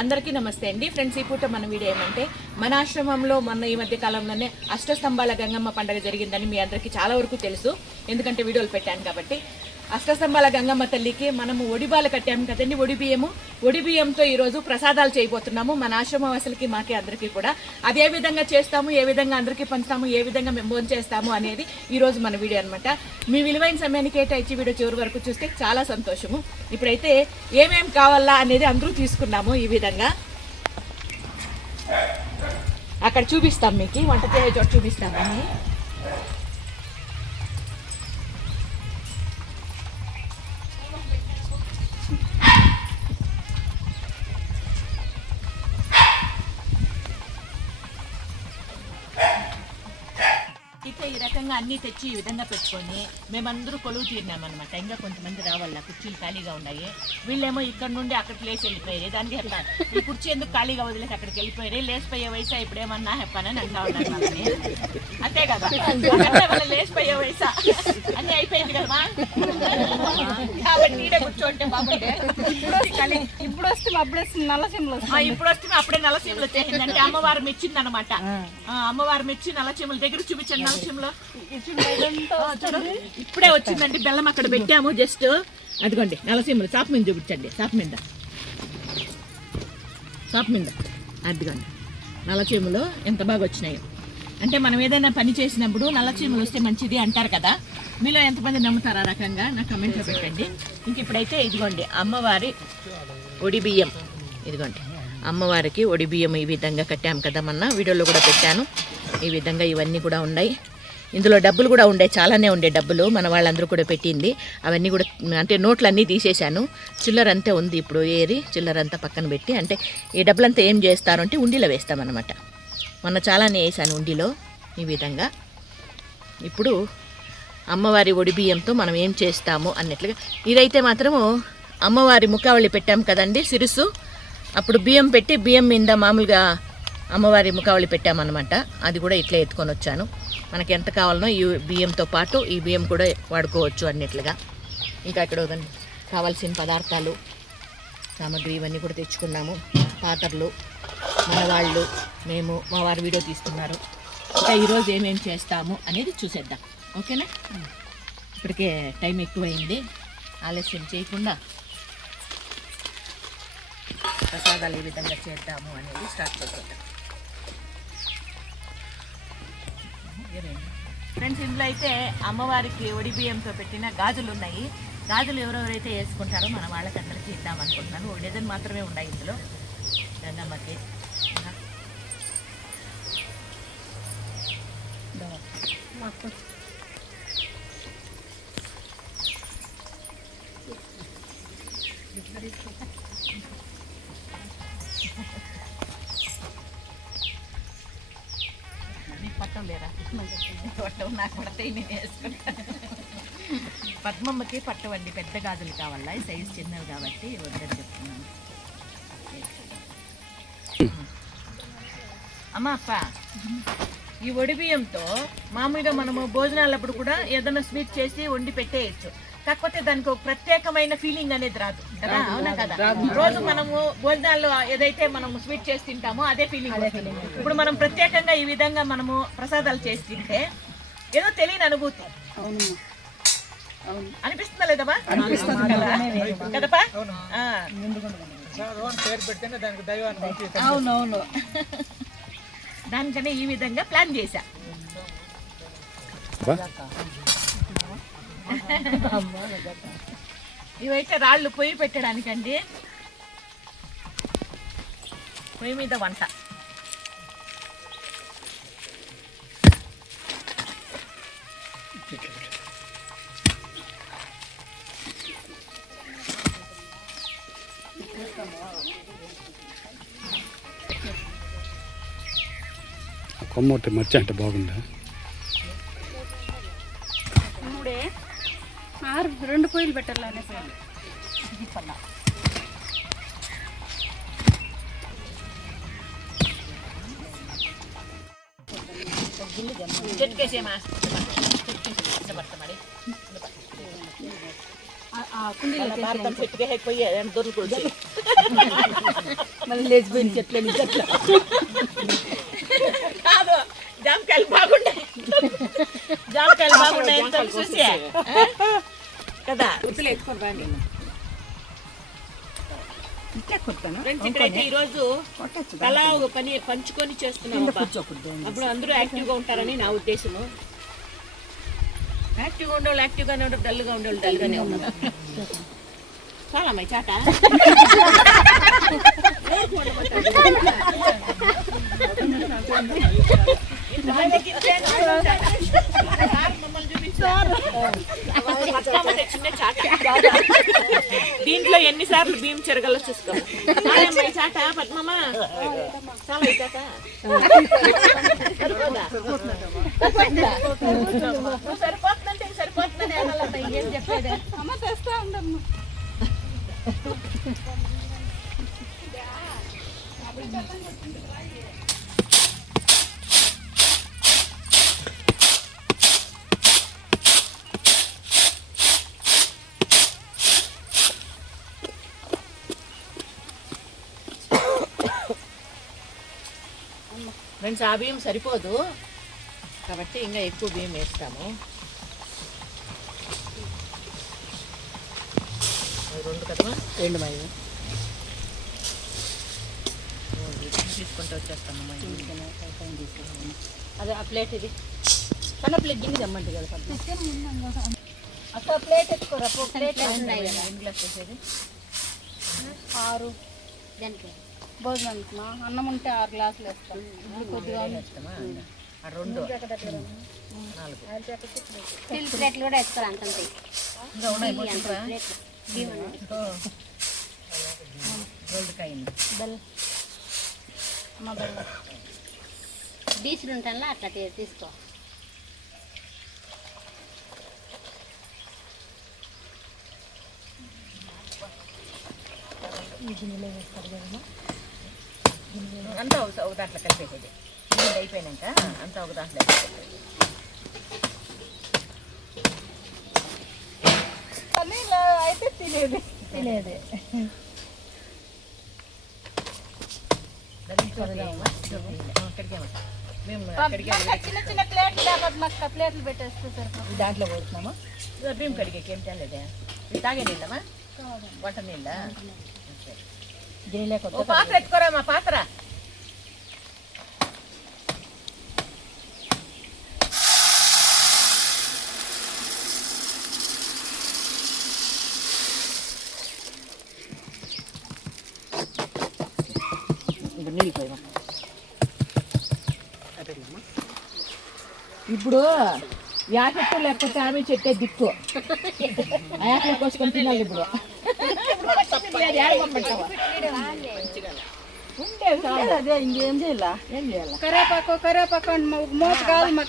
అందరికీ నమస్తే అండి ఫ్రెండ్స్. ఈ పూట మన వీడియో ఏమంటే మన ఆశ్రమంలో మొన్న ఈ మధ్య కాలంలోనే అష్టస్తంభాల గంగమ్మ పండుగ జరిగిందని మీ అందరికీ చాలా వరకు తెలుసు, ఎందుకంటే వీడియోలు పెట్టాను కాబట్టి. అష్టస్తంభాల గంగమ్మ తల్లికి మనము ఒడిబాలు కట్టాము కదండి, ఒడి బియ్యంతో ఈరోజు ప్రసాదాలు చేయబోతున్నాము మన ఆశ్రమవాసులకి, మాకే అందరికీ కూడా. అది ఏ విధంగా చేస్తాము, ఏ విధంగా అందరికీ పంచుతాము, ఏ విధంగా మేము భోజనం చేస్తాము అనేది ఈరోజు మన వీడియో అనమాట. మీ విలువైన సమయాన్ని కేటాయించి వీడియో చివరి వరకు చూస్తే చాలా సంతోషము. ఇప్పుడైతే ఏమేం కావాలా అనేది అందరూ తీసుకున్నాము. ఈ విధంగా అక్కడ చూపిస్తాం, మీకు వంట చేసే చోట చూపిస్తామని. అయితే ఈ రకంగా అన్నీ తెచ్చి ఈ విధంగా పెట్టుకొని మేమందరూ కొలువు తీరినామన్నమాట. ఇంకా కొంతమంది రావాల, కుర్చీలు ఖాళీగా ఉన్నాయి. వీళ్ళేమో ఇక్కడ నుండి అక్కడికి లేచి వెళ్ళిపోయారు. దానికి చెప్తాను, ఈ కుర్చీ ఎందుకు ఖాళీగా వదిలేసి అక్కడికి వెళ్ళిపోయారు, లేచిపోయే వయసు ఇప్పుడేమన్నా చెప్పానని అంటా ఉన్నారు. అంతే కదా, వాళ్ళ లేచిపోయే వయసు అన్నీ అయిపోయింది కదమ్మా, కాబట్టి నీడే కూర్చోంటే బాగుంటే. ఇప్పుడు వస్తే నల్లసీమలు ఇప్పుడు వస్తే అప్పుడే నల్లసీమలు వచ్చేసింది. అంటే అమ్మవారు మెచ్చింది అనమాట. అమ్మవారు మెచ్చి నల్లసీమల దగ్గర చూపించండి. నల్లసీమలో ఇప్పుడే వచ్చిందండి బెల్లం, అక్కడ పెట్టాము జస్ట్. అదిగోండి నల్లసీమలు చాప మీద చూపించండి, చాప మీద అదిగోండి నల్లచీమలు ఎంత బాగా వచ్చినాయో. అంటే మనం ఏదైనా పని చేసినప్పుడు నల్లచీమలు వస్తే మంచిది అంటారు కదా. మీలో ఎంతమంది నమ్ముతారు ఆ రకంగా నాకు కమెంట్లో పెట్టండి. ఇంక ఇప్పుడైతే ఇదిగోండి అమ్మవారి ఒడి బియ్యం, ఇదిగోండి అమ్మవారికి ఒడి బియ్యం ఈ విధంగా కట్టాము కదా, మొన్న వీడియోలో కూడా పెట్టాను. ఈ విధంగా ఇవన్నీ కూడా ఉన్నాయి. ఇందులో డబ్బులు కూడా ఉండే, చాలానే ఉండే డబ్బులు మన వాళ్ళందరూ కూడా పెట్టింది. అవన్నీ కూడా అంటే నోట్లు అన్నీ తీసేశాను. చిల్లరంతా ఉంది, ఇప్పుడు ఏరి చిల్లరంతా పక్కన పెట్టి, అంటే ఈ డబ్బులంతా ఏం చేస్తారు అంటే ఉండిలో వేస్తామన్నమాట. మొన్న చాలానే వేసాను ఉండిలో. ఈ విధంగా ఇప్పుడు అమ్మవారి ఒడి బియ్యంతో మనం ఏం చేస్తాము అన్నట్లుగా. ఇదైతే మాత్రము అమ్మవారి ముఖావళి పెట్టాం కదండి, సిరుసు. అప్పుడు బియ్యం పెట్టి బియ్యం మీద మామూలుగా అమ్మవారి ముఖావళి పెట్టామన్నమాట. అది కూడా ఇట్లా ఎత్తుకొని వచ్చాను. మనకి ఎంత కావాలనో ఈ బియ్యంతో పాటు ఈ బియ్యం కూడా వాడుకోవచ్చు అన్నట్లుగా. ఇంకా ఇక్కడ కావాల్సిన పదార్థాలు సామాగ్రి ఇవన్నీ కూడా తెచ్చుకున్నాము. పాత్రలు మన వాళ్ళు, మేము, మా వారు వీడియో తీస్తున్నారు. ఇంకా ఈరోజు ఏమేమి చేస్తాము అనేది చూసేద్దాం, ఓకేనా? ఇప్పటికే టైం ఎక్కువైంది, ఆలస్యం చేయకుండా ప్రసాదాలు ఏ విధంగా చేద్దాము అనేది స్టార్ట్ చేద్దాం. ఫ్రెండ్స్, ఇందులో అయితే అమ్మవారికి ఒడి బియ్యంతో పెట్టిన గాజులు ఉన్నాయి. గాజులు ఎవరెవరైతే వేసుకుంటారో మన వాళ్ళకి అందరికీ ఇద్దాం అనుకుంటున్నాను. ఒక డజన్ మాత్రమే ఉన్నాయి ఇందులో గంగమ్మకి. పట్టం లేరా? పట్టం నాకు పడతాయి, నేను వేసుకుంటాను. పద్మమ్మకి పట్టవండి, పెద్ద గాజులు కావాలా, ఈ సైజు చిన్నవి కాబట్టి వద్దని చెప్తున్నాను. అమ్మ అప్ప, ఈ ఒడి బియ్యంతో మామూలుగా మనము భోజనాలప్పుడు కూడా ఏదైనా స్వీట్ చేసి వండి పెట్టేయచ్చు. కాకపోతే దానికి ఒక ప్రత్యేకమైన ఫీలింగ్ అనేది రాదు కదా, అవునా కదా? రోజు మనము భోజనాల్లో ఏదైతే మనము స్వీట్ చేసి తింటామో అదే ఫీలింగ్ వస్తుంది. ఇప్పుడు మనం ప్రత్యేకంగా ఈ విధంగా మనము ప్రసాదాలు చేసి తింటే ఏదో తెలియని అనుభూతి అనిపిస్తుందా లేదమ్మా? కదపా? అవునవును, దానికనే ఈ విధంగా ప్లాన్ చేశా. ఇవైతే రాళ్ళు పొయ్యి పెట్టడానికండి, పొయ్యి మీద వంట. కొమ్మటి మర్చి అంటే బాగుందా? 2 పొయ్యిలు పెట్టాలి అనేసి చెట్టుకేసేమా భారతం చెట్టుకే ఎక్కువ దొరుకుతుంది. మళ్ళీ లేచిపోయిన చెట్ల నుంచి అట్లా కాదు జామకాయలు బాగున్నాయి జామకాయలు బాగున్నాయి అని చూసి కదా గుర్తులు ఎత్తుకొని రా నేను ఇట్లా కొట్టాను ఫ్రెండ్స్ ఇక్కడైతే ఈరోజు తలా ఒక పని పంచుకొని చేస్తున్నాం అబ్బా. కూర్చోకూడదు అప్పుడు అందరూ యాక్టివ్గా ఉంటారని నా ఉద్దేశము యాక్టివ్గా ఉండేవాళ్ళు యాక్టివ్గానే ఉంటారు డల్గా ఉండేవాళ్ళు డల్గానే ఉన్నారు చాలా అమ్మాయి చాట దీంట్లో ఎన్నిసార్లు బియ్యం చెరగల్లో చూసుకో చాట పద్మమ్మ చాలా ఈ చాట సరిపోతుందంటే సరిపోతుందని అనాలమ్మా ఇంకేం చెప్పేదే అమ్మ తెస్తా ఉండమ్మా. ఫ్రెండ్స్ ఆ బియ్యం సరిపోదు కాబట్టి ఇంకా ఎక్కువ బియ్యం వేస్తాము రెండు కదమ్మా రెండు మాయ తీసుకుంటూ వచ్చేస్తామమ్మా అదే ఆ ప్లేట్ ఇది సన్న ప్లేట్ గిన్నె తెమ్మంటే కదా అక్క ప్లేట్ ఎత్తుకోరా ప్లేట్ ఉన్నాయి కదా. ఎన్ని గ్లాస్ వేసేది 6 భోజనానికి అన్నం ఉంటే 6 గ్లాసులు వేస్తాం. ఇప్పుడు కొద్దిగా వేస్తామా ఆ రెండు నాలుగు స్టీల్ ప్లేట్లు కూడా వేస్తారు అంతంతే. ఇంకా ఉన్నాయి మొత్తం గోల్డ్ కాయింది డీసులు ఉంటాను అట్లా తీసుకో. అంతా ఒక దాంట్లో కలిపేసేది ఇది అయిపోయినాక అంతా ఒక దాంట్లో వేసేది. కానీ ఇలా అయితే తినేది చిన్న చిన్న ప్లేట్లు కాబట్టి మాకు ప్లేట్లు పెట్టేస్తే సరిపోతుంది. దాంట్లో పోతున్నామా బియ్యం కడిగేకి ఏం తేలేదే ఇది తాగే నీళ్ళమా వంట నీళ్ళ గిన్నెలే ఓ పాత్ర ఎత్తుకోరా మా పాత్ర ఇప్పుడు నీళ్ళు పోయి ఇప్పుడు యాకెట్టు లేకపోతే ఆమె చెట్టే దిక్కు యాకెట్ కోసుకొని తినాలి ఇప్పుడు అదే ఇంకేం చేయాల ఏం చేయాల కరేపాకు మూత కాదు మా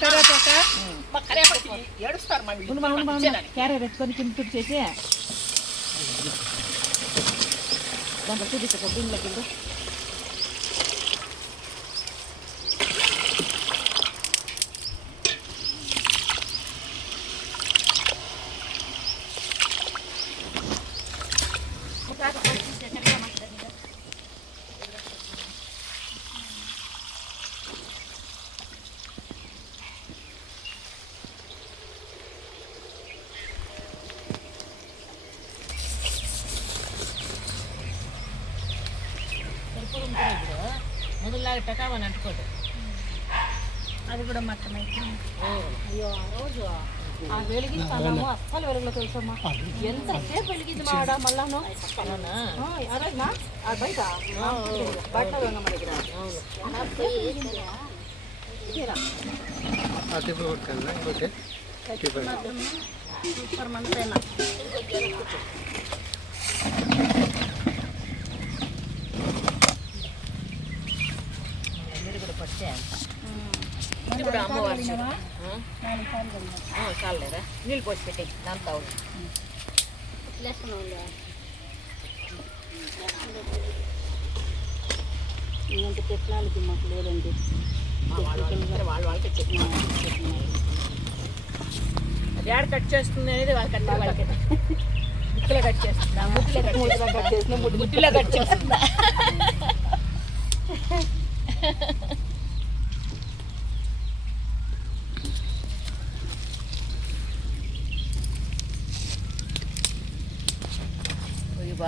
కరేపాక. ఏడుస్తారు మా క్యారెట్ ఎత్తుకొని చింపుడు చేసి దాంట్లో చూపిస్తా బిందులోకి వెళ్ళు. మొదలులాగా టకావని అంటుకోడు అది కూడా మట్టం అయిపోయింది. అయ్యో ఆ రోజు ఆ వెలిగిస్తాము అస్సలు వెలుగులో తెలుసమ్మా ఎంతసేపు వెలిగింది మాడ మళ్ళాను ఆ రోజునా ఆ బయట బట్ట మన దగ్గర సూపర్ మంతేనా ఇప్పుడు అమ్మవారు చాలేదా నీళ్ళు పోసి పెట్టి దాంతో ఇంత టెక్నాలజీ మాకు లేదండి వాళ్ళకి చెప్పి అది యాడ్ కట్ చేస్తుంది అనేది వాళ్ళకి ముక్కలో కట్ చేస్తుందా ముట్టిలో కట్ చేస్తుందా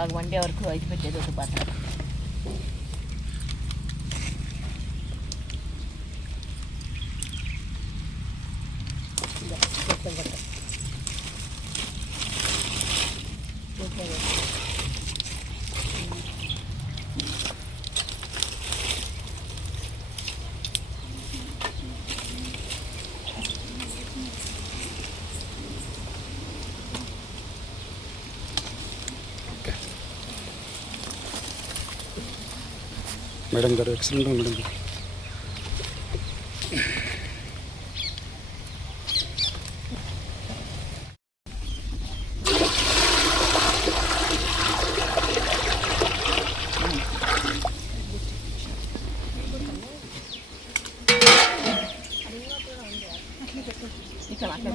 బాగా వండే వరకు అయితే పెట్టేది ఒక పాత్ర. మేడం గారు ఎక్సలెంట్ మేడం గారు. ఇక్కడ అక్కడ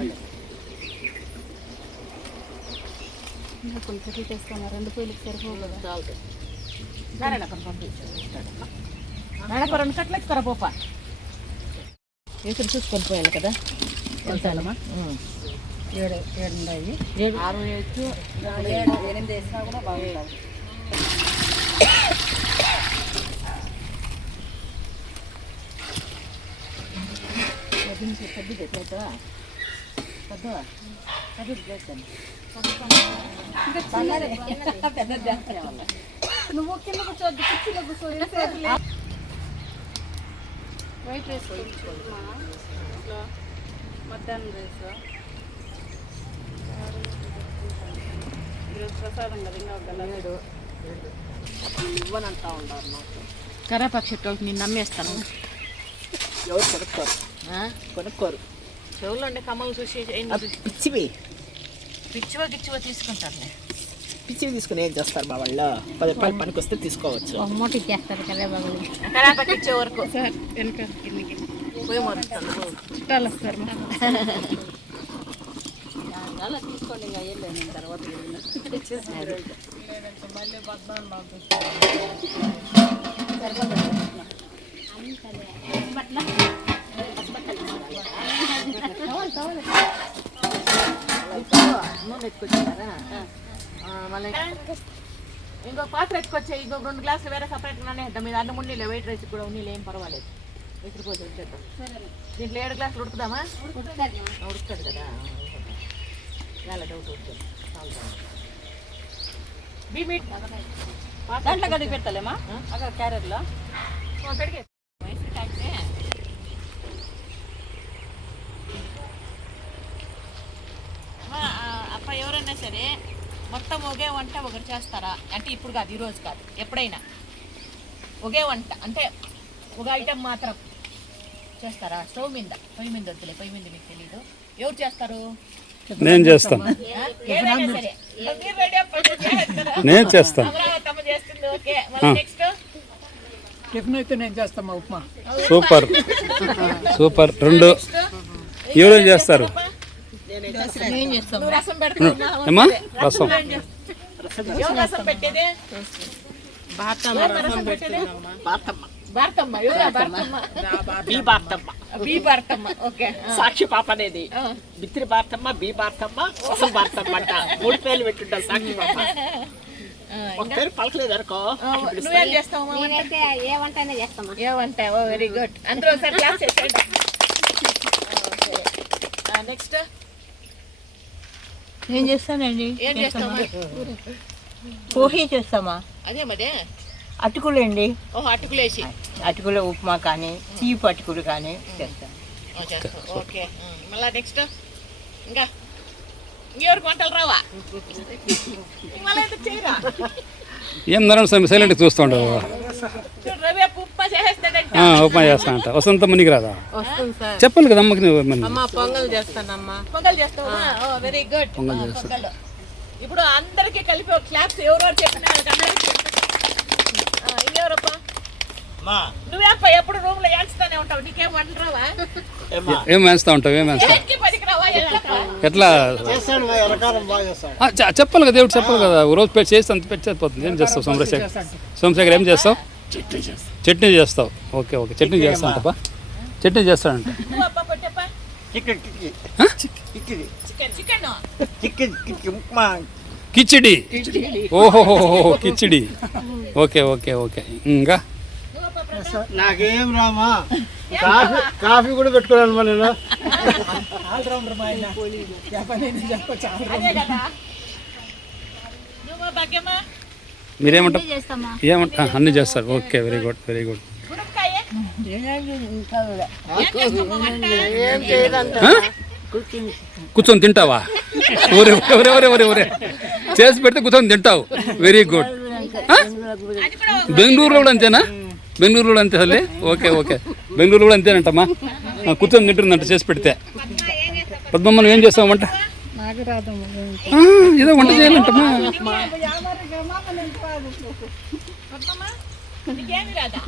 పొయ్యి కట్టి చేసుకున్నా 2 పొయ్యిలకు సరిపోవు కదా. చాలు. నారాయణకం పంపించాను. నారాయణ 2 కట్టలు ఎత్తుకోరా పోప. వేసుకుని చూసుకొని పోయాలి కదా. వెళ్తామా 7 ఉన్నాయి 6 వేయచ్చు 8 వేసినా కూడా బాగుంటుంది. పెద్దది ఎట్లయితే పెద్దవా పెద్దది చేస్తాను. పెద్దది చేస్తానే వాళ్ళ నువ్వు కింద కూర్చోద్దు, కుర్చీలో కూర్చో. వైట్ రైస్ మధ్యాహ్నం రైస్ ఈరోజు ప్రసాదం కదా, ఇంకా గల్లడు ఇవ్వనంటా ఉండాలి నాకు. కరాపాకు చెట్టు నేను నమ్మేస్తాను. ఎవరు కొనుక్కోరు కొనుక్కోరు. చెవుల్లో ఉండే కమ్మలు చూసి పిచ్చివి పిచ్చివో గిచ్చివో తీసుకుంటారులే. పిచ్చివి తీసుకుని ఏం చేస్తారు మా వాళ్ళు? 10 రూపాయలు పనికి వస్తే తీసుకోవచ్చు. అమ్మోటి చేస్తారు కదా బాబు. కరాపాకు ఇచ్చే వరకు సార్ వెనక కిందికి పోయి మొదలుతాను. చుట్టాలు వస్తారు. అలా తీసుకోండి, ఇంకా ఏం లేదు. నేను తర్వాత నూనె ఎత్తుకొచ్చారా? మళ్ళీ ఇంకొక పాత్ర ఎత్తుకొచ్చే, ఇంకొక 2 గ్లాసులు వేరే సపరేట్గానే ఇద్దాం. మీద అన్నం నీళ్ళు వైట్ రైస్ కూడా నీళ్ళు ఏం పర్వాలేదు. విసిరిపోతే వచ్చేద్దాం. దీంట్లో 7 గ్లాసులు ఉడుకుదామా? ఉడుకుతుంది కదా. చాలా డౌట్ ఉంటుంది. దాంట్లో గది పెట్టాలేమా అక్కడ క్యారెట్లో పెడిగే మైసూర్ టాక్సే. అప్ప ఎవరైనా సరే మొత్తం ఒకే వంట ఒకరు చేస్తారా అంటే ఇప్పుడు కాదు, ఈరోజు కాదు, ఎప్పుడైనా ఒకే వంట అంటే ఒక ఐటెం మాత్రం చేస్తారా? స్టవ్ మీద, పొయ్యి మీద వద్దులే, పొయ్యి మీద మీకు తెలీదు. ఎవరు చేస్తారు? నేను చేస్తాను. ఏదైనా సరే మీరు రెడీ అప్పుడు చేస్తారా? నేను చేస్తాను. అమరావతి అమ్మ చేస్తుంది. ఓకే, మళ్ళీ నెక్స్ట్ టిఫిన్ అయితే నేను చేస్తామా ఉప్మా. Super super. 2 ఎవరేం చేస్తారు? నువ్వు రసం పెడుతున్నావు. ఏమా రసం? ఎవరు రసం పెట్టేది? రసం పెట్టేది భారతమ్మ. ఎవరా భారతమ్మ? బి భారతమ్మ. ఓకే. సాక్షి పాప అనేది బిత్రి భారతమ్మ, బి భారతమ్మ, అసలు భారతమ్మ అంట 3 పేర్లు పెట్టుంటారు సాక్షి పాప. ఒక పేరు పలకలేదు అనుకో. నువ్వేం చేస్తావు? ఏ వంట అయినా చేస్తామా? ఏమంటావు? Very good. అందరూ ఒకసారి క్లాస్ చేసేయండి. నెక్స్ట్ ఏం చేస్తానండి? ఏం చేస్తామా? పోహీ చేస్తామా? అదే మదే అటుకులు అండి. ఓహో, అటుకులేసి అటుకుల ఉప్మా కానీ చీపు అటుకులు కానీ చేస్తాను. చేస్తాం. ఓకే. మళ్ళా నెక్స్ట్ ఇంకా ఇంకెవరికి వంటలు రావా? మళ్ళీ ఎందుకు చేయరా? ఏం నరం సైలెంట్గా చూస్తుండవు. చూడు, రేపు ఉప్మా చేసేస్తాడంట. ఉప్మా చేస్తా అంట. వసంత మునికి రాదా? వస్తుంది సార్. చెప్పాలి కదా అమ్మకి. నువ్వు అమ్మ పొంగల్ చేస్తానమ్మా. పొంగల్ చేస్తావా? Very good. పొంగల్. ఇప్పుడు అందరికీ కలిపి ఒక క్లాప్స్ ఎవరెవరు చెప్పినా ఇంకెవరప్పా? నువ్వేప్ప ఎప్పుడు రూమ్ లో ఏడుస్తానే ఉంటావు, నీకేం వంటలు రావా? ఏం వేస్తా ఉంటావు? ఏం వేస్తా? దేనికి పనికి రావా? ఎట్లా చెప్పాలి కదా, దేవుడు చెప్పాలి కదా. ఓ రోజు చేస్తే అంత పెట్టేపోతుంది. ఏం చేస్తావు సోమశేఖర్? ఏం చేస్తావు? చట్నీ చేస్తావు. ఓకే ఓకే, చట్నీ చేస్తానంటప్పా. చట్నీ చేస్తాడంట. నువ్వప్ప కొట్టప్ప? Chicken chicken. ఉప్మా కిచిడి. ఓహో కిచిడి. Okay okay okay. ఇంకా నాకేం రామా, కాఫీ కూడా పెట్టుకోవాలమ్మా నేను. ఆల్రౌండర్ మా ఆయన చెప్పని చెప్పచ్చు. అదే కదా. నువ్వు భాగ్యమా మీరేమంటారు? చేస్తామా ఏమంటా అన్నీ చేస్తారు. Okay, very good very good. మునక్కాయ కూర్చొని తింటావా? ఒరే ఒరే ఒరే ఒరే ఒరే చేసి పెడితే కూర్చొని తింటావు. Very good. బెంగళూరులో కూడా అంతేనా? బెంగళూరులో కూడా అంతే తల్లి. ఓకే ఓకే, బెంగళూరు కూడా అంతేనంటమ్మా. కూర్చొని తింటుందంట చేసి పెడితే. పద్మమ్మ నువ్వు ఏం చేస్తావు వంట? ఏదో వంట చేయాలంటమ్మా. నీకేమి రాదా?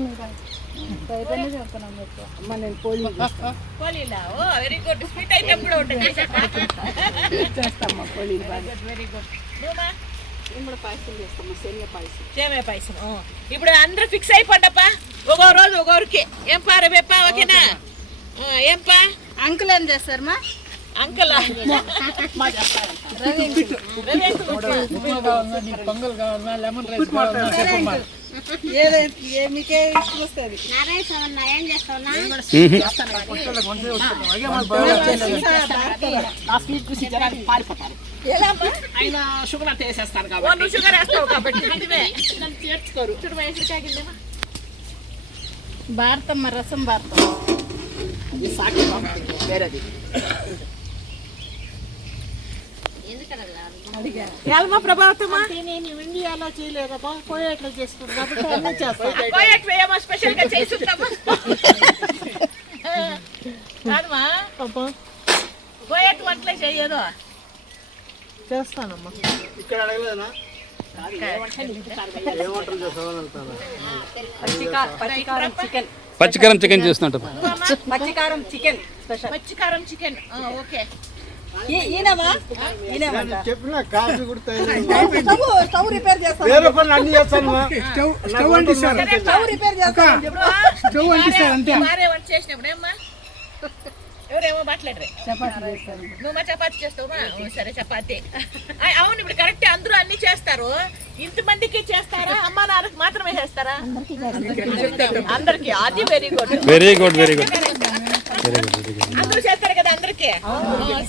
పోలీలా? ఓ వెరీ గుడ్. స్వీట్ అయితే ఎప్పుడు ఉంటుంది. Very good. సేమియా పాయసం. ఇప్పుడు అందరూ ఫిక్స్ అయిపోండప్పా, ఒక్కో రోజు ఒక్కొరికి. ఏం పా రేపా? ఓకేనా? ఏం పా అంకుల్ ఏం చేస్తారు మా అంకుల్? పొంగల్ కావాలన్నా, లెమన్ రైస్ కావాలన్నా చెప్పమ్మా. ఏం చేస్తావు ఆయన షుగర్ అంతా వేసేస్తాను నువ్వు షుగర్ వేస్తావు కాబట్టి చేర్చుకోరు. భారతమ్మ రసం భారతం వేరేది. ఎల్మ ప్రభావతమా నేను ఇండియాలో చేయలేదమ్మా, పోయేట్లో చేసుకుంటాను కాబట్టి అన్నీ చేస్తాను. కోయట్ వేయమా, స్పెషల్ గా చేసుకుంటామా? కాదమ్మా, కోయట్ వంటలే చేయదు. చేస్తానమ్మా. ఇక్కడ అడగలేనా ఏం వంటలు చేస్తామని వెళ్తాను. పచ్చికారం చికెన్ చేస్తున్నట్టు. పచ్చికారం చికెన్ స్పెషల్. పచ్చికారం చికెన్. ఓకే. చెప్పిన కాఫీ కూడా తయారు. స్టవ్ రిపేర్ చేస్తాం. వేరే పనులు అన్ని చేస్తాను. స్టవ్ అంటిస్తారు. స్టవ్ రిపేర్ చేస్తాం. స్టవ్ అంటిస్తారు అంతే. భార్య వంట చేసినప్పుడు ఏమ్మా ఎవరేమో మాట్లాడరే. నువ్వు మా చపాతి చేస్తావా? సరే చపాతి. అవును, ఇప్పుడు కరెక్ట్ అందరూ అన్ని చేస్తారు. ఇంతమందికి చేస్తారా? అమ్మ నాన్నకి మాత్రమే చేస్తారా? అందరికి. అది very good very good very good. అందరూ చేస్తారు కదా అందరికి.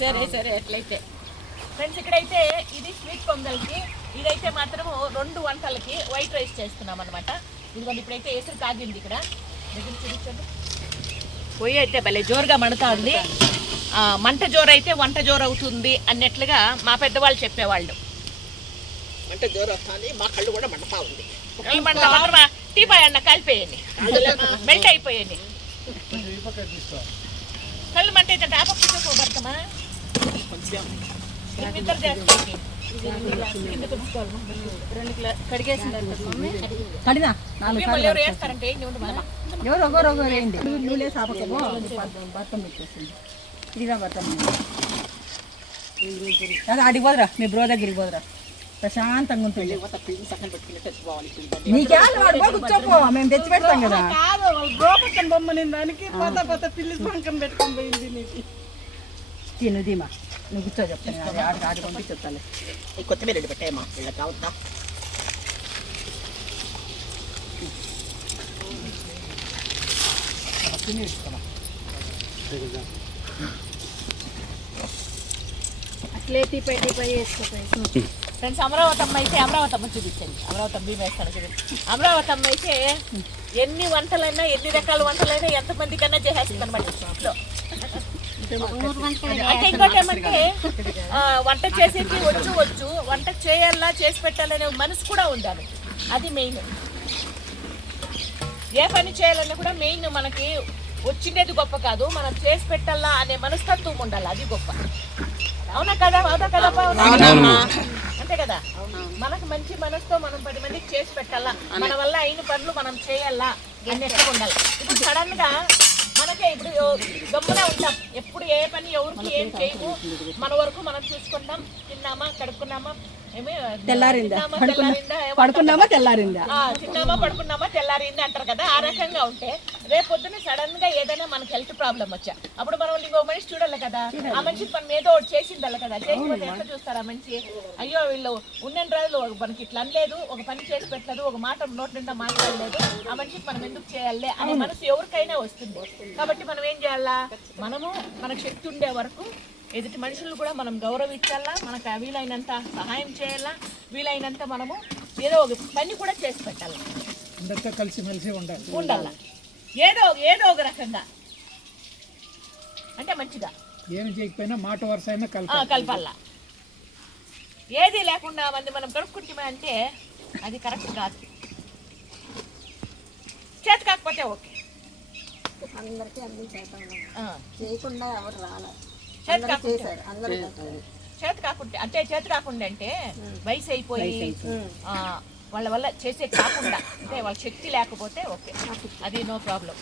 సరే సరే, అట్లయితే ఫ్రెండ్స్ ఇక్కడైతే ఇది స్వీట్ పొంగల్కి, ఇదైతే మాత్రం 2 వంటలకి వైట్ రైస్ చేస్తున్నాం అనమాట. ఇదిగోండి ఇప్పుడైతే ఎసురు కాగింది. ఇక్కడ దగ్గర చూపించండి. పొయ్యి అయితే భలే జోరుగా మండుతా ఉంది. మంట జోరు అయితే వంట జోరు అవుతుంది అన్నట్లుగా మా పెద్దవాళ్ళు చెప్పేవాళ్ళు. అంటే జోరు వస్తుంది, మా కళ్ళు కూడా మంటపా ఉంది. టీ పాయ్ అన్న కాలిపోయాయి, మెల్ట్ అయిపోయాయి. కళ్ళు మంట అయితే ఆ పక్క చూసుకోబడతామా? ఇద్దరు చేస్తాయి. ఎవరు వేస్తారంటే ఎవరు ఒకరు వేయండి. నూనె సాపకమో బట్టం పెట్టేసింది. ఇదిగా బట్టం అదే అడిగి పోదురా, మీ బ్రో దగ్గరికి పోదురా, ప్రశాంతంగా ఉంటుంది. నీకేళ్ళు వాడు పో, కూర్చోపో, మేము తెచ్చి పెడతాం కదా. గోపక్కన బొమ్మని దానికి పోత పిల్లి పంకం పెట్టుకొని పోయింది. నీకు తిను ధీమా, నువ్వు కూర్చో చెప్తాను. ఆడి పంపి చెప్తాను. కొత్తిమీర పెట్టేయమ్మా, ఇలా కావద్దా? అట్లే టీపై వేసుకోపోయి. ఫ్రెండ్స్ అమరావతమ్మ అయితే అమరావతమ్మ చూపించండి. అమరావతమ్మ భీమేస్తాను చూపించండి. అమరావతమ్మ అయితే ఎన్ని వంటలైనా ఎన్ని రకాల వంటలైనా ఎంతమంది కన్నా చేసేస్తుంది అనమాట ఇంట్లో. అంటే ఇంకోటి ఏమంటే వంట చేసేది వచ్చు, వంట చేయాలా చేసి పెట్టాలనే మనసు కూడా ఉండాలి. అది మెయిన్. ఏ పని చేయాలన్నా కూడా మెయిన్ మనకి వచ్చిండేది గొప్ప కాదు, మనం చేసి పెట్టాలా అనే మనస్తత్వం ఉండాలి. అది గొప్ప. అవునా కదా? అవునా కదా? అంతే కదా. మనకు మంచి మనసుతో మనం 10 మందికి చేసి పెట్టాలా, మన వల్ల అయిన పనులు మనం చేయాలా అన్నట్టుగా ఉండాలి. ఇప్పుడు సడన్ గా మనకే ఇప్పుడు గమ్మున ఉంటాం, ఎప్పుడు ఏ పని ఎవరికి ఏం చేయము, మన వరకు మనం చూసుకుంటాం. తిన్నామా, కడుక్కున్నామా, తెల్లారిందా, పడుకున్నామా తెల్లారిందా, తిన్నామా పడుకున్నామా తెల్లారింది అంటారు కదా. ఆ రకంగా ఉంటే రేపు పొద్దున్న సడన్ గా ఏదైనా మనకి హెల్త్ ప్రాబ్లం వచ్చా అప్పుడు మనం ఇంకో మనిషి చూడాలి కదా, ఆ మనిషికి మనం ఏదో ఒకటి చేసిండాలి కదా. చేయకపోతే ఎంత చూస్తారు ఆ మనిషి? అయ్యో వీళ్ళు ఉన్న రోజులు మనకి ఇట్లా అనలేదు, ఒక పని చేసి పెట్టలేదు, ఒక మాట నోటి నిండా మాట్లాడలేదు, ఆ మనిషికి మనం ఎందుకు చేయాలి అనే మనసు ఎవరికైనా వస్తుంది. కాబట్టి మనం ఏం చేయాలా, మనము మనకు శక్తి ఉండే వరకు ఎదుటి మనుషులు కూడా మనం గౌరవించాలా, మనకు వీలైనంత సహాయం చేయాలా, వీలైనంత మనము ఏదో ఒక పని కూడా చేసి పెట్టాలి, అందరితో కలిసిమెలిసి ఉండాల ఏదో ఏదో ఒక రకంగా అంటే మంచిగా ఏమి చేయకపోయినా మాట వరుస అయినా కలపాల. ఏది లేకుండా మనం కలుపుకుంటామే అంటే అది కరెక్ట్ కాదు. చేతి కాకపోతే ఓకే, అందరికీ అన్ని చేద్దాం, చేయకుండా ఎవరు రాలేదు. చేతి కాకుండా అందరూ చేతి కాకుండా అంటే వయసు అయిపోయి వాళ్ళ వల్ల చేసే కాకుండా అంటే వాళ్ళ శక్తి లేకపోతే ఓకే, అది నో ప్రాబ్లం.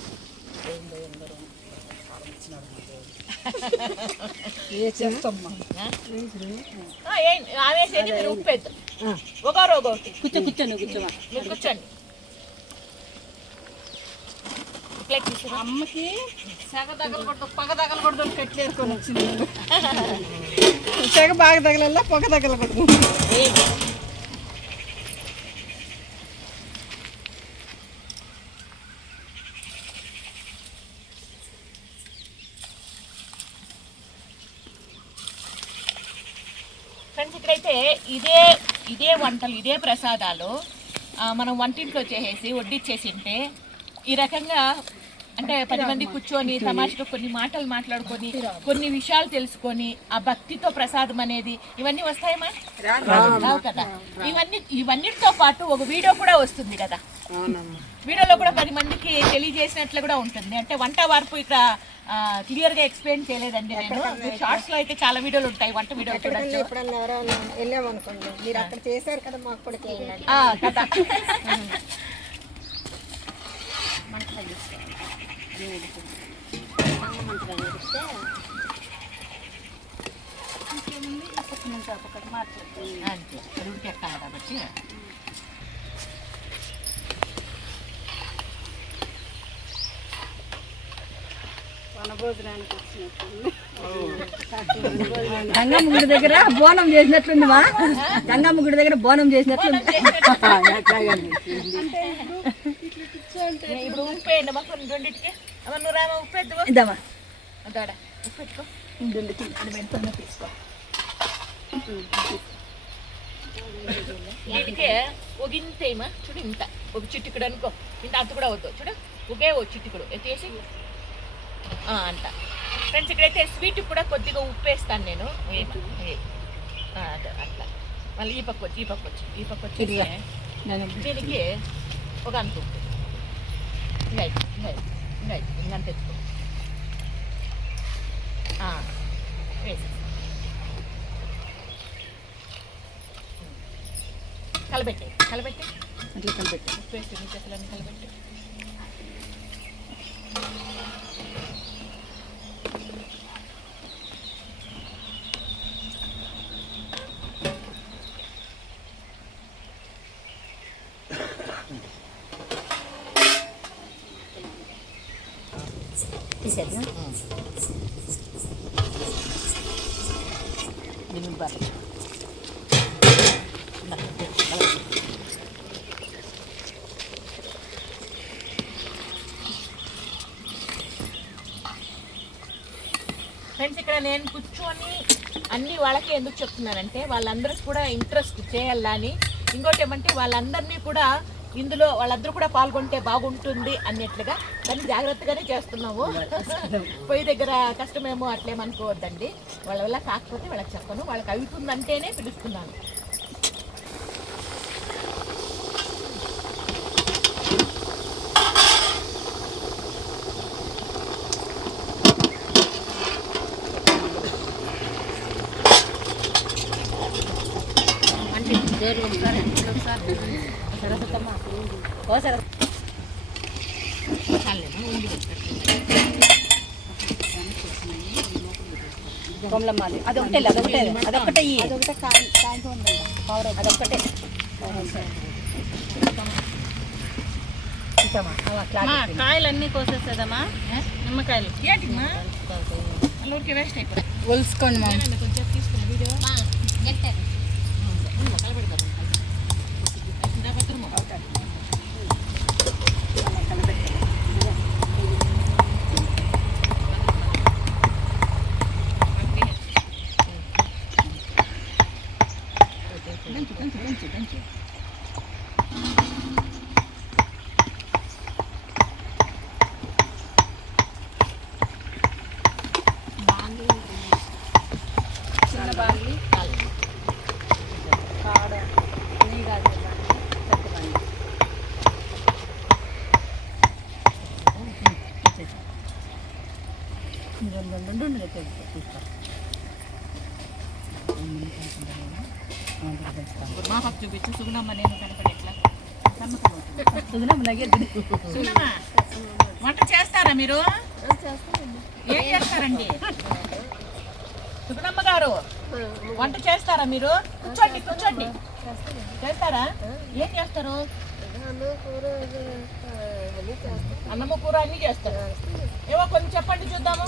ఆవేసేది మీరు ఉప్పేద్దాం, ఒకటి మీరు కూర్చోండి. అమ్మకి సెగ తగలకూడదు, పొగ తగలకూడదు కట్లు ఏరుకొని వచ్చింది. సెగ బాగా తగలల్లా, పొగ తగలకూడదు. ఫ్రెండ్స్ ఇక్కడైతే ఇదే వంటలు, ఇదే ప్రసాదాలు మనం వంటింట్లో చేసేసి వడ్డిచ్చేసి ఉంటే ఈ రకంగా అంటే 10 మంది కూర్చొని తమాషగా కొన్ని మాటలు మాట్లాడుకొని కొన్ని విషయాలు తెలుసుకొని ఆ భక్తితో ప్రసాదం అనేది ఇవన్నీ వస్తాయమ్మా? రావు కదా. ఇవన్నిటితో పాటు ఒక వీడియో కూడా వస్తుంది కదా, వీడియోలో కూడా 10 మందికి తెలియజేసినట్లు కూడా ఉంటుంది. అంటే వంట వార్పు ఇక్కడ క్లియర్ గా ఎక్స్ప్లెయిన్ చేయలేదండి నేను. షార్ట్స్ లో అయితే చాలా వీడియోలు ఉంటాయి, వంట వీడియోలు చూడొచ్చు. ఎప్పుడన్నా ఎవరైనా వెళ్ళామనుకోండి, మీరు అక్కడ చేశారు కదా, మాకు కూడా చేయండి కదా. అంతే అడుగుకి ఎక్కాలి కాబట్టి గంగమ్మ గుడి దగ్గర బోనం చేసినట్లుందివా? గంగమ్మ గుడి దగ్గర బోనం చేసినట్లుంది. ఇప్పుడు ఉప్పు వేయండి అమ్మా కొన్ని రెండింటికి. అమ్మ నువ్వు రామా ఉప్పు వేద్దామా? ఇద్దామా? అదాడా ఉప్పు పెట్టుకో, తీసుకో. వీటికి ఒక ఇంత ఏమా చూడు, ఇంత ఒక చిట్టుకుడు అనుకో, ఇంత అంత కూడా వద్దు చూడు, ఒకే ఓ చిట్టుకుడు ఎత్తేసి అంట. ఫ్రెండ్స్ ఇక్కడైతే స్వీట్ కూడా కొద్దిగా ఉప్పు వేస్తాను నేను, అట్లా. మళ్ళీ ఈ పక్క వచ్చి దీనికి ఒక అంత ఉప్పు ఇంకంత తెచ్చుకో, వేసి కలబెట్టి అట్లా కలిపెట్టి ఉప్పు వేసి నీ చేతులన్నీ కలబెట్టి. తీసేద్దాం. దీన్ని బాగా ఫ్రెండ్స్ ఇక్కడ నేను కూర్చొని అన్ని వాళ్ళకే ఎందుకు చెప్తున్నానంటే వాళ్ళందరూ కూడా ఇంట్రెస్ట్ చేయాలని, ఇంకోటి ఏమంటే వాళ్ళందరినీ కూడా ఇందులో వాళ్ళందరూ కూడా పాల్గొంటే బాగుంటుంది అన్నట్లుగా, కానీ జాగ్రత్తగానే చేస్తున్నాము. పొయ్యి దగ్గర కష్టమేమో అట్లేమనుకోవద్దండి, వాళ్ళ వల్ల కాకపోతే వాళ్ళకి చెప్పను, వాళ్ళకి అవుతుందంటేనే పిలుస్తున్నాను. అదొకటే అదొకటే అదొకటే మా కాయలన్నీ కోసేసేదమ్మా నిమ్మకాయలు ఏంటిమ్మా ఊరికి వేస్ట్ అయిపోయి ఒలుసుకోండి మా కొంచెం తీసుకుని వీడియో చిన్న బాండ్లి కాడ నెయ్యి కాదు పెద్ద బాండ్లి మా పక్క చూపించు సుగుణమ్మ నేను కనపడేట్లా సుగుణమ్మ వంట చేస్తారా మీరు ఏం చేస్తారండి సుగుణమ్మ గారు వంట చేస్తారా మీరు కూర్చోండి కూర్చోండి చేస్తారా ఏం చేస్తారు అన్నము కూర అన్ని చేస్తారు ఏవో కొన్ని చెప్పండి చూద్దాము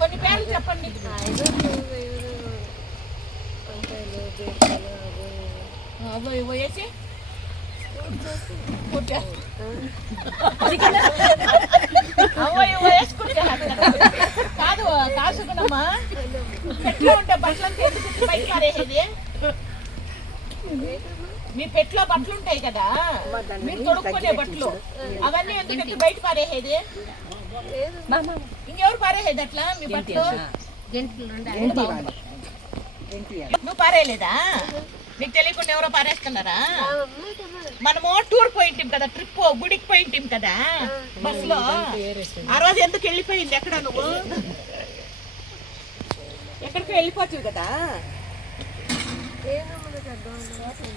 కొన్ని పేర్లు చెప్పండి అవో ఇవో వేసి అవో ఇవో వేసుకుంటే కాదు కాసుకున్నమ్మా పెట్లో ఉంటే బట్టలంతా ఎందుకు బయట పారేసేది మీ పెట్లో బట్టలు ఉంటాయి కదా మీరు తొడుక్కునే బట్టలు అవన్నీ ఎందుకంటే బయట పారేసేది ఇంకెవరు పారేసేది అట్లా మీ బట్టలు నువ్వు పారేయలేదా నీకు తెలియకుండా ఎవరో పారేస్తున్నారా మనము టూర్ పోయింటాం కదా ట్రిప్ గుడికి పోయింటాం కదా బస్సులో ఆ రోజు ఎందుకు వెళ్ళిపోయింది ఎక్కడ నువ్వు ఎక్కడికి వెళ్ళిపోతావు కదా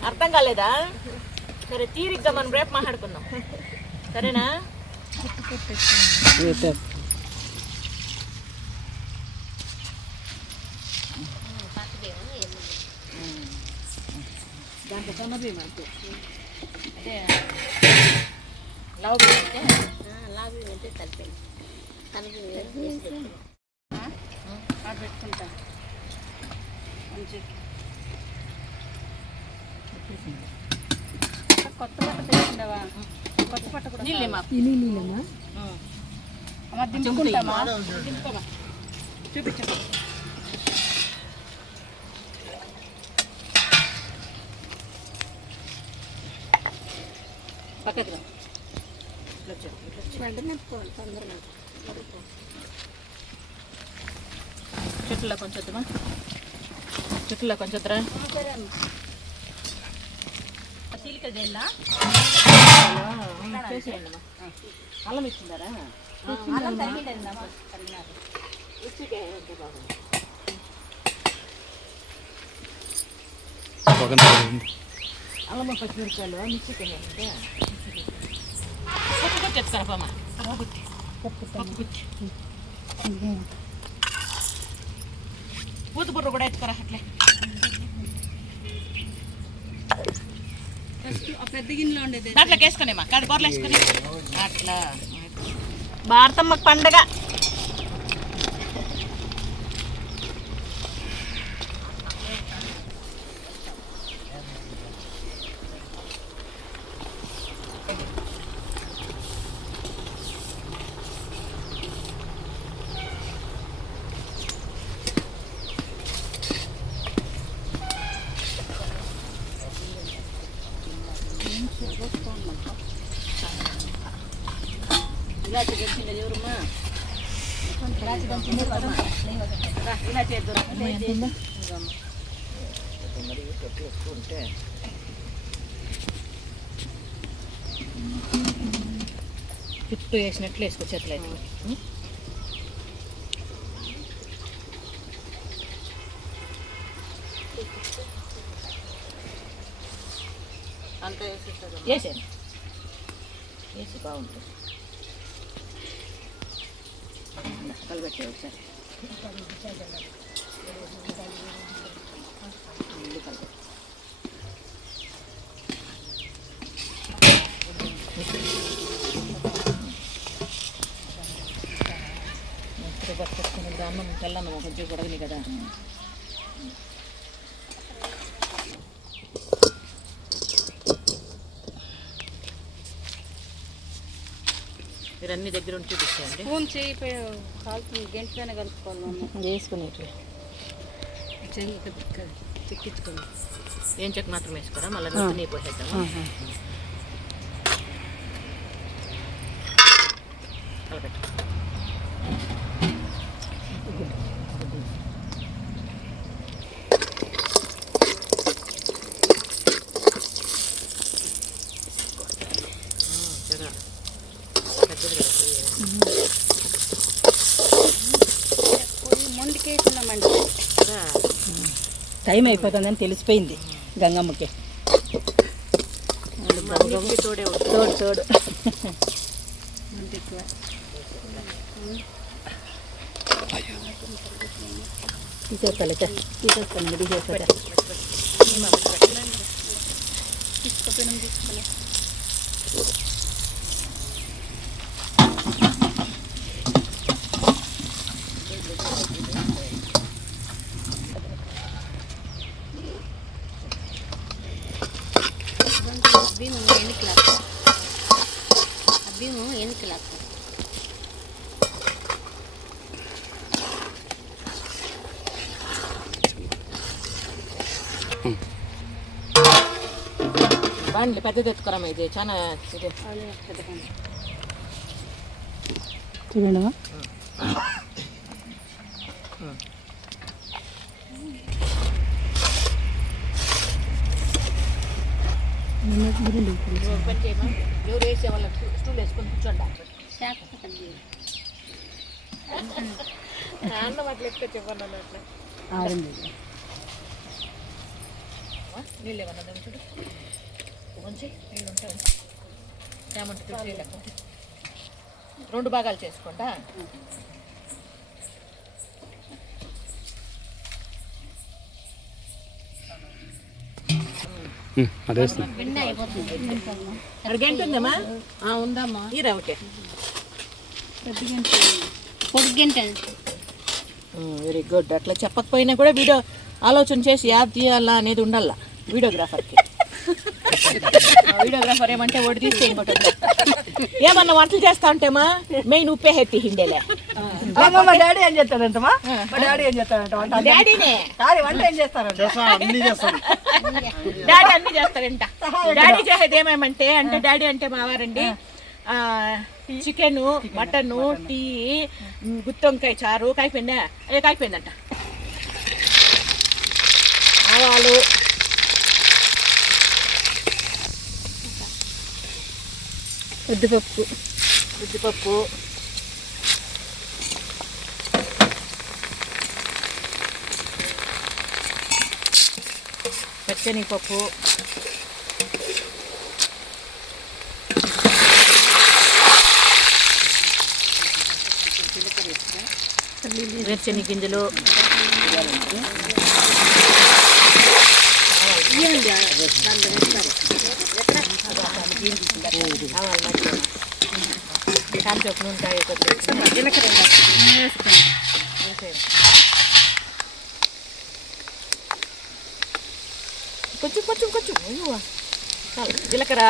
అర్థం కాలేదా సరే తీరిగ్గా మనం రేపు మాట్లాడుకుందాం సరేనా దాంట్లో సన్నబియ్యం అంటే అదే లావు అంటే కలిపండి పెట్టుకుంటాం మంచి కొత్త పట్ట తెచ్చిండవా కొత్త పట్ట కూడా అమ్మ దింపుకుంటామా చూపించండి పక్కకు చుట్టూలో కొంచెం వద్దామా చుట్టూలో కొంచెం వద్దురా చీలిక జైల్లా చేసేయండి అమ్మా అల్లం ఇచ్చిందారా అల్లం తరిగిండమ్మా అల్లం పచ్చిమిరకాయలు మిక్సీకి పప్పు తెచ్చుకోరమ్మా పప్పు ఊదు బుర్ర కూడా ఎత్తుకోరా అట్లే పెద్ద గిన్నెలో ఉండేది దాంట్లోకి వేసుకునేమ్మా కాదు కూరలు వేసుకుని అట్లా భారతమ్మ పండగ ఇలాచి తెచ్చింది ఎవరమ్మా ఇలాచి తెచ్చింది ఇలా చేద్దాం చుట్టూ వేసినట్లు వేసుకో చేతులు అంతా వేసేస్తుంది వేసాను వేసి బాగుంటుంది కలిపెట్టే ఒకసారి పట్టుకొచ్చుకుని అన్నం తెల్లన్నం కొంచెం ఉడకని కదా. మీరు అన్ని దగ్గర ఉండి చూపిస్తాయండి. ఫోన్ చేయి కాలుతుంది గంటలోనే కలుపుకోవాలి చేసుకునేవి చెక్కించుకోండి. ఏం చెక్క మాత్రం వేసుకోరా, మళ్ళీ నూనె పోసేద్దాము. కలపెట్టు. ముందుకేసినామండి. టైం అయిపోతుందని తెలిసిపోయింది గంగమ్మకి. తోడే తోడు తీసేస్తాను తీసేస్తాను. అబ్బీము ఎన్ని క్లాస్ బాండ్లి పెద్దది ఎత్తుకురామా, ఇది చాలా ఇది. చూడండి పని చేయమా, ఎవరు వేసే వాళ్ళకి స్టూల్ వేసుకొని కూర్చోండి. అన్నం అట్లా ఎక్కువ చెప్పాను అట్లా. నీళ్ళు ఏమన్నా చూడు, మంచి నీళ్ళు ఉంటాయి. ఏమంటే 2 భాగాలు చేసుకుంటా. అదే అక్కడ గంట ఉందమ్మా, ఉందమ్మా. ఈ రవ్వకే పొడి గంట. Very good. అట్లా చెప్పకపోయినా కూడా వీడియో ఆలోచన చేసి యాప్ తీయాలా అనేది ఉండాలా వీడియోగ్రాఫర్కి. వీడియోగ్రాఫర్ ఏమంటే ఒకటి తీస్తే ఇంకోటి వదిలేస్తా. ఏమన్నా వంటలు చేస్తా ఉంటేమా మెయిన్ ఉప్పే హెత్తి హిండేలే. మా డాడీ ఏం చేస్తాడంటమా? మా డాడీ ఏం చేస్తాడంట? డాడీనే వంట ఏం చేస్తారంట? అన్ని చేస్తాను. డాడీ అన్ని చేస్తారంట. డాడీ చేసేది ఏమేమంటే అంటే డాడీ అంటే మావారండి చికెను, మటను, టీ, గుత్తొంకాయ చారు, కాయిపోయిందా? అదే కాయిపోయిందంట. ఆవాలు, ఉద్దిపప్పు, పచ్చనిపప్పు, వేరుశెనగ గింజలు, కాంచొప్పు ఉంటాయి కొంచెం చాలు. జీలకర్ర,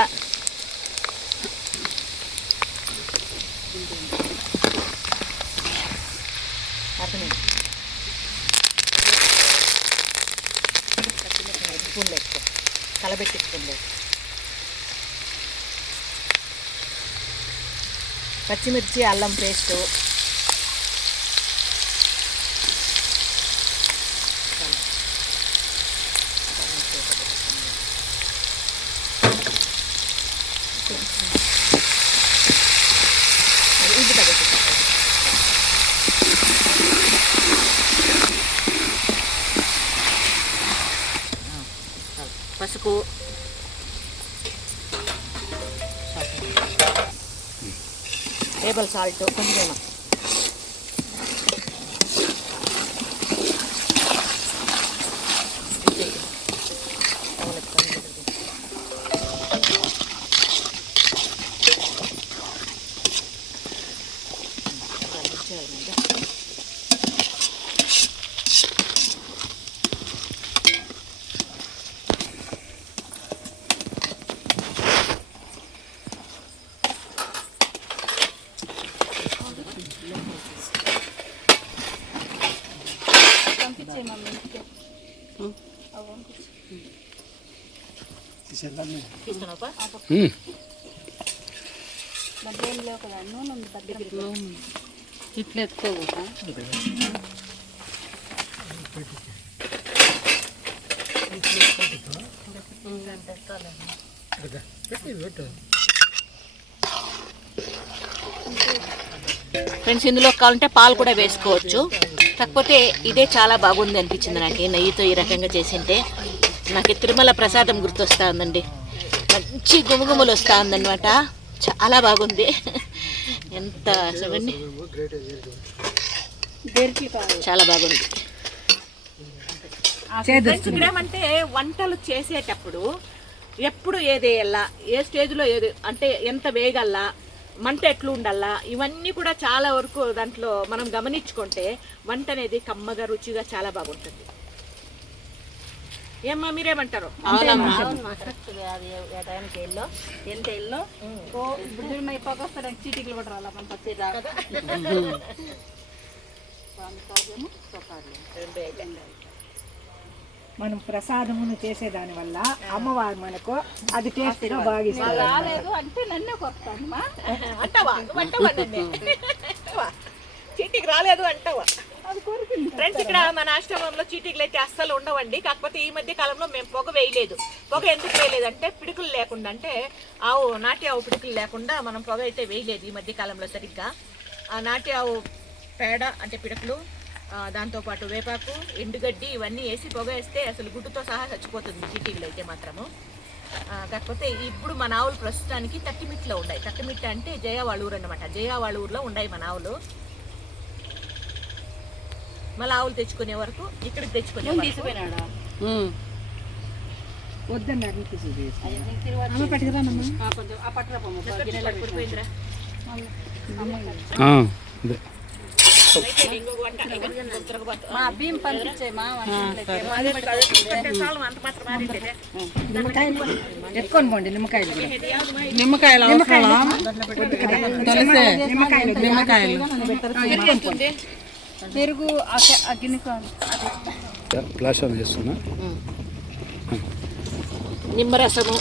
స్పూన్లు ఎక్కువ కలబెట్టి స్పూన్లు, పచ్చిమిర్చి, అల్లం పేస్టు, పసుపు, టేబుల్ సాల్ట్ కొంచెం, తీస్తున్నావా దాంట్లో ఏం లేవు కదా నూనె ఉంది దగ్గర ఇట్లా ఎత్తుకోకుండా ఫ్రెండ్స్ ఇందులో కావాలంటే పాలు కూడా వేసుకోవచ్చు. కాకపోతే ఇదే చాలా బాగుంది అనిపించింది నాకు. నెయ్యితో ఈ రకంగా చేసింటే నాకు తిరుమల ప్రసాదం గుర్తొస్తా ఉందండి. మంచి గుమగుమలు వస్తూ ఉందన్నమాట. చాలా బాగుంది. ఎంత చూడండి, చాలా బాగుంది. అంటే వంటలు చేసేటప్పుడు ఎప్పుడు ఏది వేయాలా, ఏ స్టేజ్లో ఏది అంటే ఎంత వేయగల్లా, మంట ఎట్లు ఉండాలా, ఇవన్నీ కూడా చాలా వరకు దాంట్లో మనం గమనించుకుంటే వంట అనేది కమ్మగా రుచిగా చాలా బాగుంటుంది. ఏమ్మా మీరేమంటారు? ఎంత ఎల్లో బుద్ధుడు మైపాకు వస్తాడు చీటికలు కూడా రాలా మన పచ్చి మనం ప్రసాదమును చేసేదాని వల్ల అమ్మవారు మనకు అది టేస్ట్ గా బాగా ఇస్తారు. రాలేదు అంటే నన్నే కొడతాను అంటావా? అంటావా? చీటికి రాలేదు అంటావా? ఫ్రెండ్స్ ఇక్కడ మన ఆశ్రమంలో చీటికలు అయితే అస్సలు ఉండవండి. కాకపోతే ఈ మధ్య కాలంలో మేము పొగ వేయలేదు. పొగ ఎందుకు వేయలేదు అంటే పిడుకులు లేకుండా, అంటే నాటి ఆవు పిడుకులు లేకుండా మనం పొగ అయితే వేయలేదు ఈ మధ్య కాలంలో సరిగ్గా. ఆ నాటి ఆవు పేడ అంటే పిడుకులు, దాంతోపాటు వేపాకు, ఎండుగడ్డి ఇవన్నీ వేసి పొగ వేస్తే అసలు గుడ్డుతో సహా చచ్చిపోతుంది చీటికలు అయితే మాత్రము. కాకపోతే ఇప్పుడు మన ఆవులు ప్రస్తుతానికి తట్టిమిట్లో ఉన్నాయి. తట్టిమిట్ట అంటే జయ వాళ్ళ ఊరు అనమాట. జయ వాళ్ళ ఊర్లో ఉన్నాయి మన ఆవులు. మళ్ళీ ఆవులు తెచ్చుకునే వరకు ఇక్కడికి తెచ్చుకునే వద్దన్నారు మా బియ్యం పంపించే మా ఎత్తుకొని పోండి నిమ్మకాయలు. నిమ్మకాయలు నిమ్మకాయలు పెరుగు గిన్నె ఫ్లాష్ ఆన్ చేస్తున్నా. నిమ్మరసము,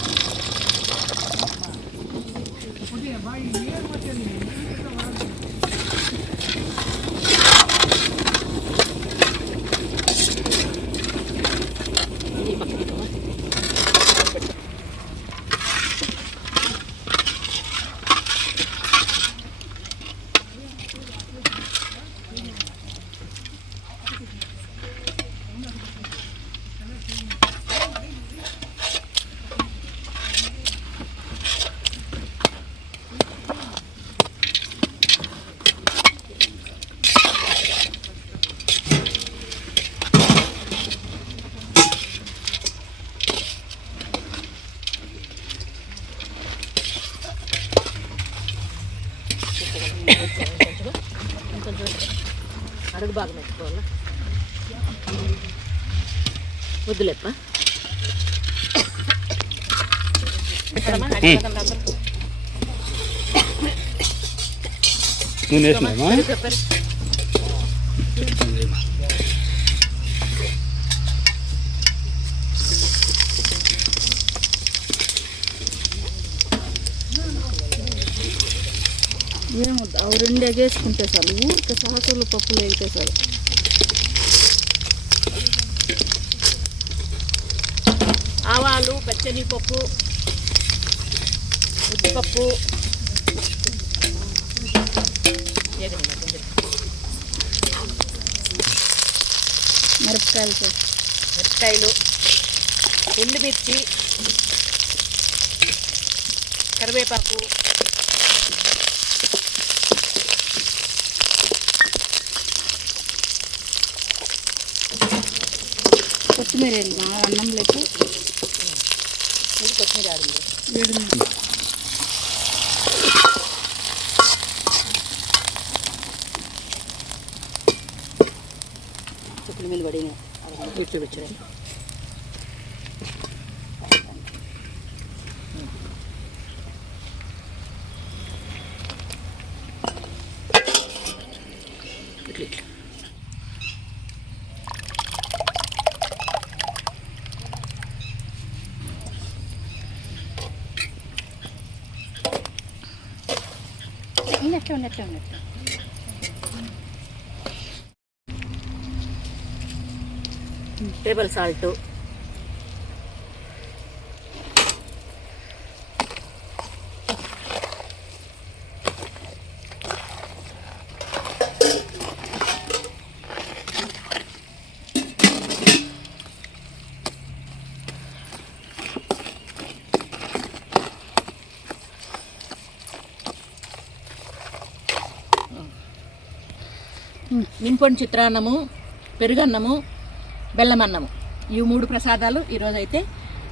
అడుగు బాగా మెచ్చుకోవాలా వద్దులేప్ప. నూనె వేసినామా? ఏమొద్దు అవి రెండే వేసుకుంటే చాలు. ఊరికే సాసులు పప్పులు వేస్తే చాలు. ఆవాలు, పచ్చనిపప్పు, ఉద్దిపప్పు, మిరపకాయలు, ఎండుమిర్చి, కరివేపాకు, కొత్తిమీర అన్నంలోకి కొత్తిమీర ఆడింది. చుక్కలు పడినాయి ఇట్లు వచ్చాయి. ఇట్లా ఇట్లా టేబుల్ సాల్ట్, నింపొండి చిత్రాన్నము, పెరుగన్నము, బెల్లమన్నము, ఈ 3 ప్రసాదాలు ఈరోజైతే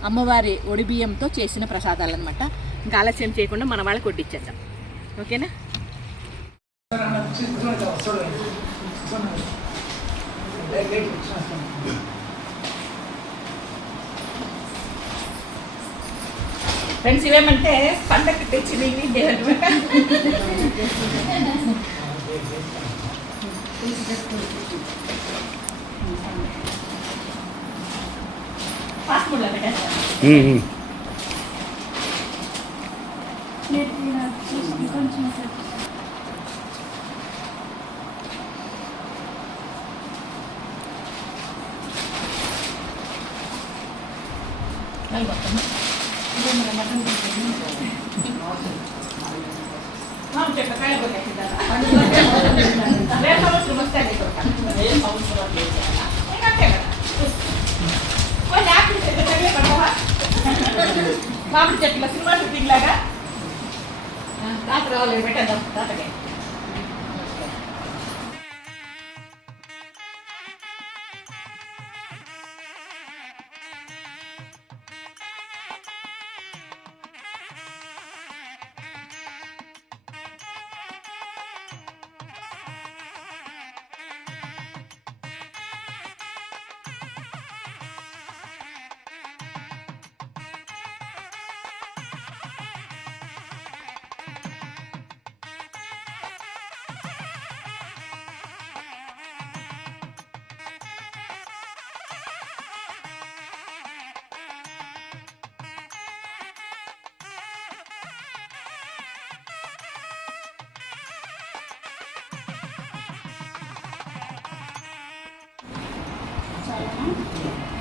అమ్మవారి ఒడి బియ్యంతో చేసిన ప్రసాదాలు అనమాట. ఇంకా ఆలస్యం చేయకుండా మన వాళ్ళకి వడ్డిచ్చేద్దాం. ఓకేనా? ఫ్రెండ్స్, ఇవేమంటే పండగకి తెచ్చినవి దేవుడు. పాస్పోర్ట్లో పెట్టేస్తాను. మామిడి చెట్ల సినిమా షూటింగ్ లాగా తాత రావాలి పెట్టేద్దాం. తాతకే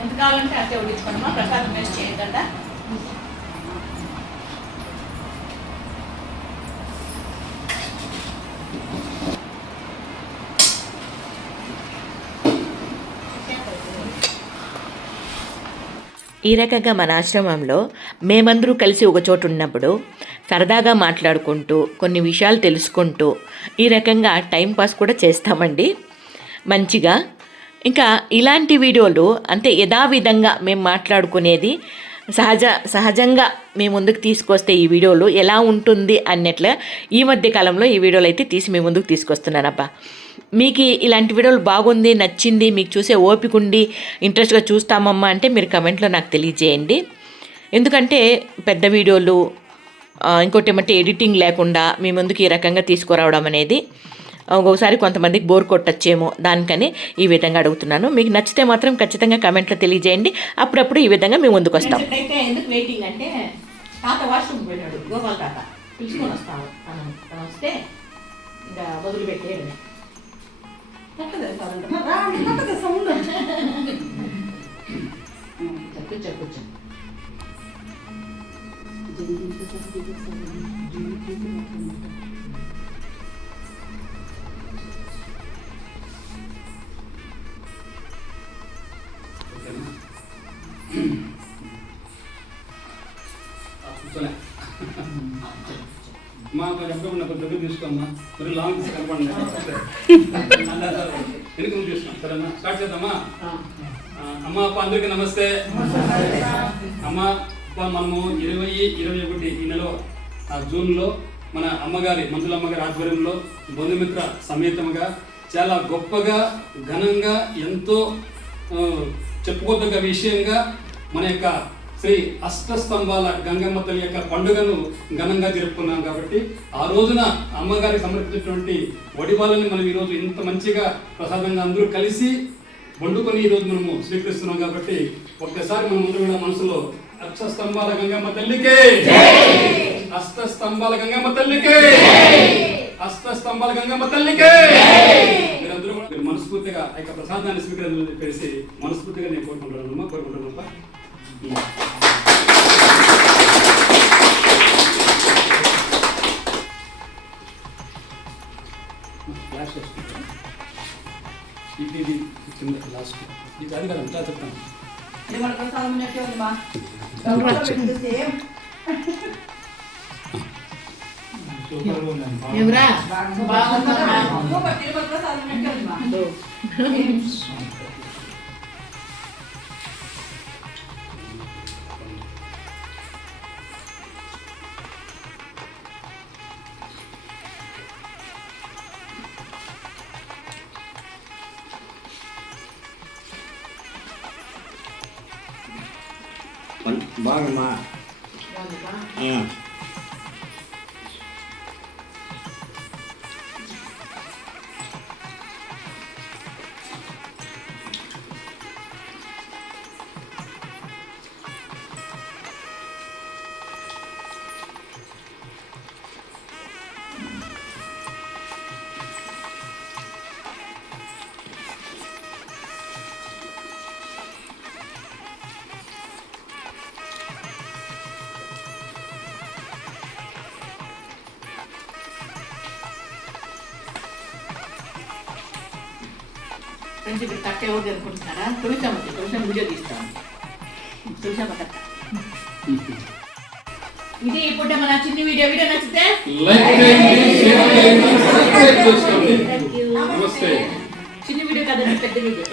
ఎంత కావాలంటే అంతే వడ్డించుకోండమ్మా. ప్రసాదం వేస్ట్ చేయకుండా. ఈ రకంగా మన ఆశ్రమంలో మేమందరూ కలిసి ఒక చోటు ఉన్నప్పుడు సరదాగా మాట్లాడుకుంటూ కొన్ని విషయాలు తెలుసుకుంటూ ఈ రకంగా టైంపాస్ కూడా చేస్తామండి మంచిగా. ఇంకా ఇలాంటి వీడియోలు అంతే యథావిధంగా మేము మాట్లాడుకునేది సహజంగా మేము ముందుకు తీసుకొస్తే ఈ వీడియోలు ఎలా ఉంటుంది అన్నట్లు ఈ మధ్య కాలంలో ఈ వీడియోలు అయితే తీసి మేము ముందుకు తీసుకొస్తున్నానబ్బా. మీకు ఇలాంటి వీడియోలు బాగుంది, నచ్చింది, మీకు చూసే ఓపిక ఉండి ఇంట్రెస్ట్గా చూస్తామమ్మా అంటే మీరు కమెంట్లో నాకు తెలియజేయండి. ఎందుకంటే పెద్ద వీడియోలు ఇంకోటి ఏమంటే ఎడిటింగ్ లేకుండా మీ ముందుకు ఈ రకంగా తీసుకురావడం అనేది ఒకసారి కొంతమందికి బోర్ కొట్టచ్చేమో, దానికని ఈ విధంగా అడుగుతున్నాను. మీకు నచ్చితే మాత్రం ఖచ్చితంగా కమెంట్లో తెలియజేయండి. అప్పుడప్పుడు ఈ విధంగా మేము ముందుకు వస్తాం. అయితే ఎందుకు వెయిటింగ్ అంటే తాత వాష్రూమ్ పోయినాడు, గోపాల్ తాత పిలుచుకొని వస్తాము. తను వస్తే ఇంకా వదిలిపెట్టేది. కూర్చో మా కొంచెం దగ్గర తీసుకోమ్మా, మరి లాంగ్ కనపడండి. వెనుక తీసుకోండి. సరేనా? స్టార్ట్ చేద్దామా? అమ్మ అందరికీ నమస్తే. అమ్మ మనము 2021 ఈ నెల జూన్లో మన అమ్మగారి మంజులమ్మగారి ఆధ్వర్యంలో బంధుమిత్ర సమేతంగా చాలా గొప్పగా ఘనంగా ఎంతో చెప్పుకోదగ్గ విషయంగా మన యొక్క శ్రీ అష్టస్తంభాల గంగమ్మ తల్లి యొక్క పండుగను ఘనంగా జరుపుకున్నాం. కాబట్టి ఆ రోజున అమ్మగారికి సమర్పించినటువంటి వడివాళ్ళని మనం ఈరోజు ఇంత మంచిగా ప్రసాదంగా అందరూ కలిసి వండుకొని ఈరోజు మనము స్వీకరిస్తున్నాం. కాబట్టి ఒక్కసారి మనం ముందు కూడా మనసులో అష్టస్తంభాల గంగమ్మ తల్లికే, అష్టస్తంభాల గంగమ్మ తల్లికే, అష్టస్తంభాల గంగమ్మ తల్లికే. మీరందరూ కూడా మీరు మనస్ఫూర్తిగా ఆ యొక్క ప్రసాదాన్ని స్వీకరించాలని చెప్పేసి మనస్ఫూర్తిగా నేను కోరుకుంటున్నానమ్మా. ఫ్లాష్ చేసుకుంటాను. ఇది కింద లాస్ట్ ఇది అది కదా ఇట్లా చెప్తాను. ఎవరా బాగమ్మా. ఫ్రెండ్స్ ఇక్కడ కట్ట ఎవరు జరుపుకుంటున్నారా? తులసమ్మ వీడియో తీస్తాను. తులసమ్మ కట్ట ఇది. ఇప్పుడు మన చిన్న వీడియో నచ్చితే లైక్ చేయండి, షేర్ చేయండి, సబ్స్క్రైబ్ చేసుకోండి. నమస్తే. చిన్న వీడియో కదండి, పెద్ద వీడియో.